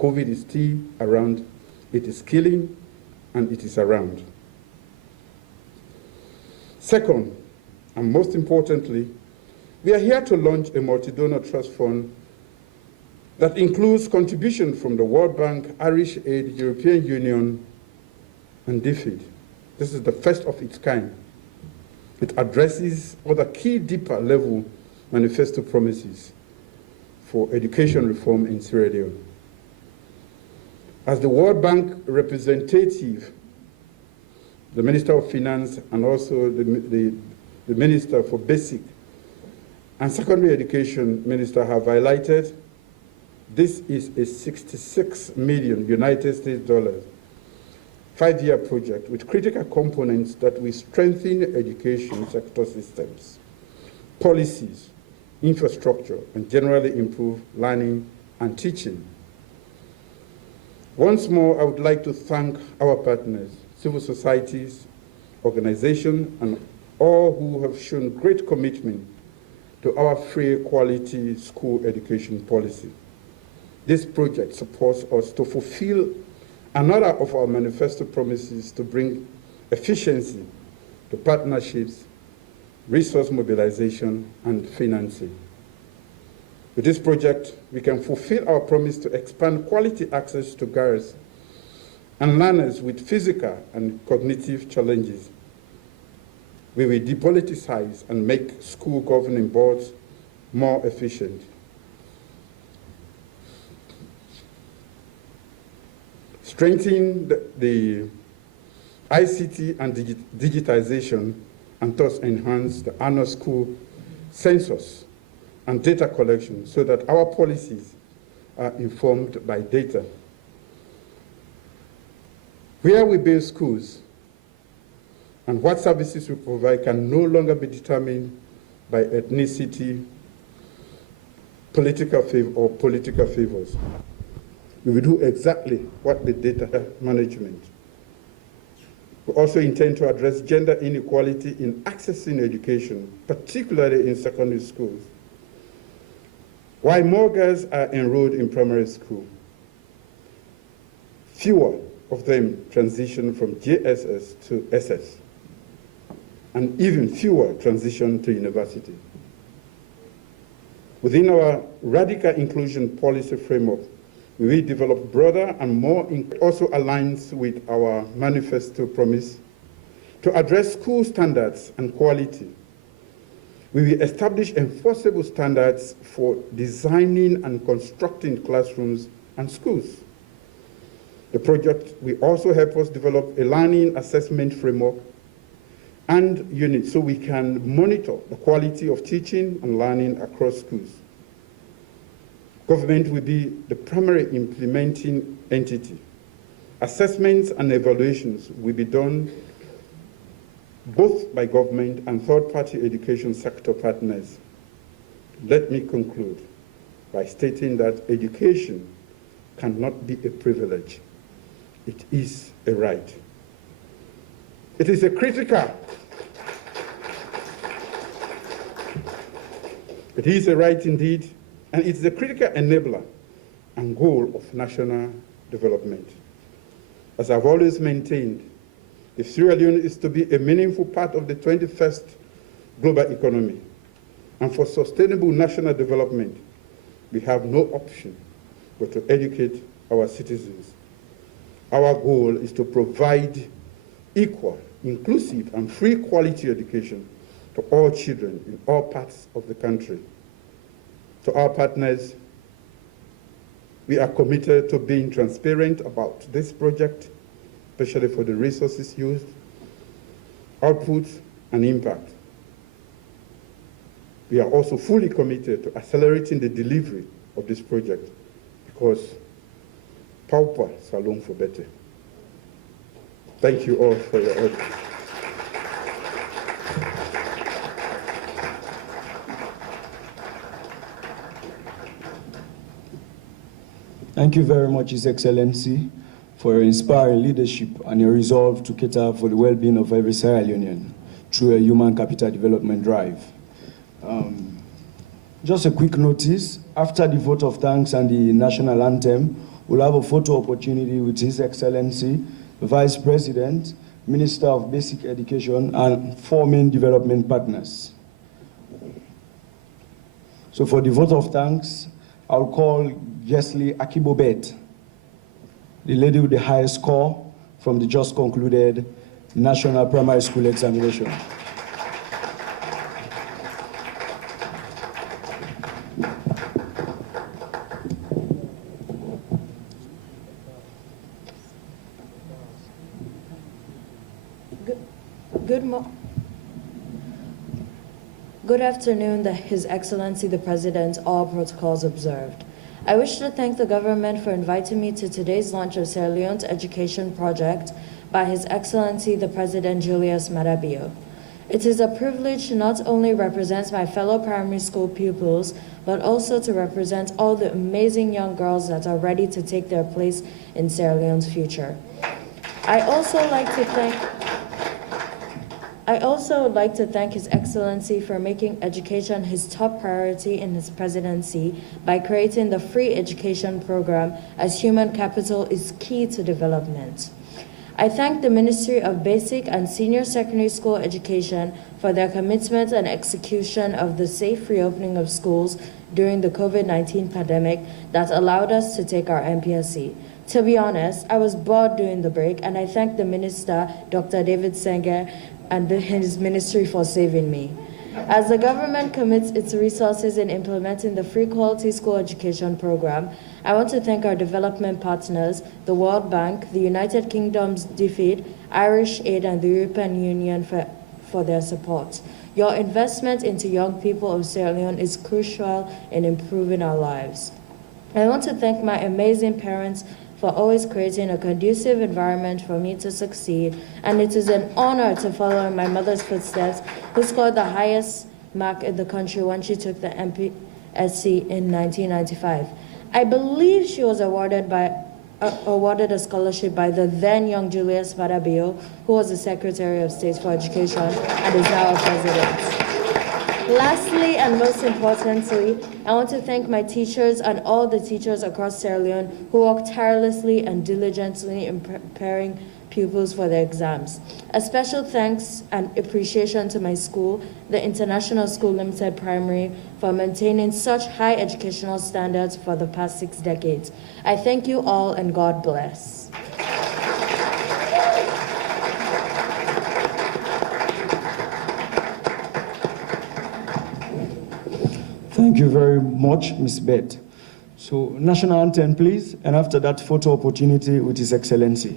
COVID is still around, it is killing, and it is around. Second, and most importantly, we are here to launch a multi-donor trust fund that includes contributions from the World Bank, Irish Aid, European Union, and DFID. This is the first of its kind. It addresses other key deeper level manifesto promises for education reform in Sierra Leone. As the World Bank representative, the Minister of Finance and also the Minister for Basic and Secondary Education Minister have highlighted, this is a 66 million United States dollars 5-year project with critical components that will strengthen education sector systems, policies, infrastructure, and generally improve learning and teaching. Once more, I would like to thank our partners, civil societies, organizations, and all who have shown great commitment to our free quality school education policy. This project supports us to fulfill another of our manifesto promises to bring efficiency to partnerships, resource mobilization, and financing. With this project, we can fulfill our promise to expand quality access to girls and learners with physical and cognitive challenges. We will depoliticize and make school governing boards more efficient. Strengthen the ICT and digitization, and thus enhance the annual school census and data collection so that our policies are informed by data. Where we build schools and what services we provide can no longer be determined by ethnicity, political favors. We will do exactly what the data management. We also intend to address gender inequality in accessing education, particularly in secondary schools. While more girls are enrolled in primary school, fewer of them transition from JSS to SS, and even fewer transition to university. Within our radical inclusion policy framework, we will develop broader and more, also aligns with our manifesto promise to address school standards and quality. We will establish enforceable standards for designing and constructing classrooms and schools. The project will also help us develop a learning assessment framework and unit so we can monitor the quality of teaching and learning across schools. Government will be the primary implementing entity. Assessments and evaluations will be done both by government and third-party education sector partners. Let me conclude by stating that education cannot be a privilege. It is a right. It is a critical. It is a right indeed, and it's the critical enabler and goal of national development. As I've always maintained, if Sierra Leone is to be a meaningful part of the 21st global economy and for sustainable national development, we have no option but to educate our citizens. Our goal is to provide equal, inclusive, and free quality education to all children in all parts of the country. To our partners, we are committed to being transparent about this project, especially for the resources used, output, and impact. We are also fully committed to accelerating the delivery of this project because pauper salon for better. Thank you all for your audience. Thank you very much, His Excellency, for your inspiring leadership and your resolve to cater for the well-being of every Sierra Leonean through a human capital development drive. Just a quick notice, after the vote of thanks and the national anthem, we'll have a photo opportunity with His Excellency, the Vice President, Minister of Basic Education, and 4 main development partners. So for the vote of thanks, I'll call Jesly Akibobet, the lady with the highest score from the just concluded National Primary School examination. Good afternoon, His Excellency the President, all protocols observed. I wish to thank the government for inviting me to today's launch of Sierra Leone's education project by His Excellency the President Julius Maada Bio. It is a privilege to not only represent my fellow primary school pupils, but also to represent all the amazing young girls that are ready to take their place in Sierra Leone's future. I also would like to thank His Excellency for making education his top priority in his presidency by creating the free education program, as human capital is key to development. I thank the Ministry of Basic and Senior Secondary School Education for their commitment and execution of the safe reopening of schools during the COVID-19 pandemic that allowed us to take our MPSC. To be honest, I was bored during the break, and I thank the Minister, Dr. David Senga, and his ministry for saving me. As the government commits its resources in implementing the free quality school education program, I want to thank our development partners, the World Bank, the United Kingdom's DFID, Irish Aid, and the European Union for their support. Your investment into young people of Sierra Leone is crucial in improving our lives. I want to thank my amazing parents for always creating a conducive environment for me to succeed, and it is an honor to follow in my mother's footsteps, who scored the highest mark in the country when she took the MPSC in 1995. I believe she was awarded a scholarship by the then young Julius Maada Bio, who was the Secretary of State for Education and is now a president. Lastly, and most importantly, I want to thank my teachers and all the teachers across Sierra Leone who work tirelessly and diligently in preparing pupils for their exams. A special thanks and appreciation to my school, the International School Limited Primary, for maintaining such high educational standards for the past 6 decades. I thank you all, and God bless. Thank you very much, Ms. Bet. So, national anthem, please, and after that, photo opportunity with His Excellency.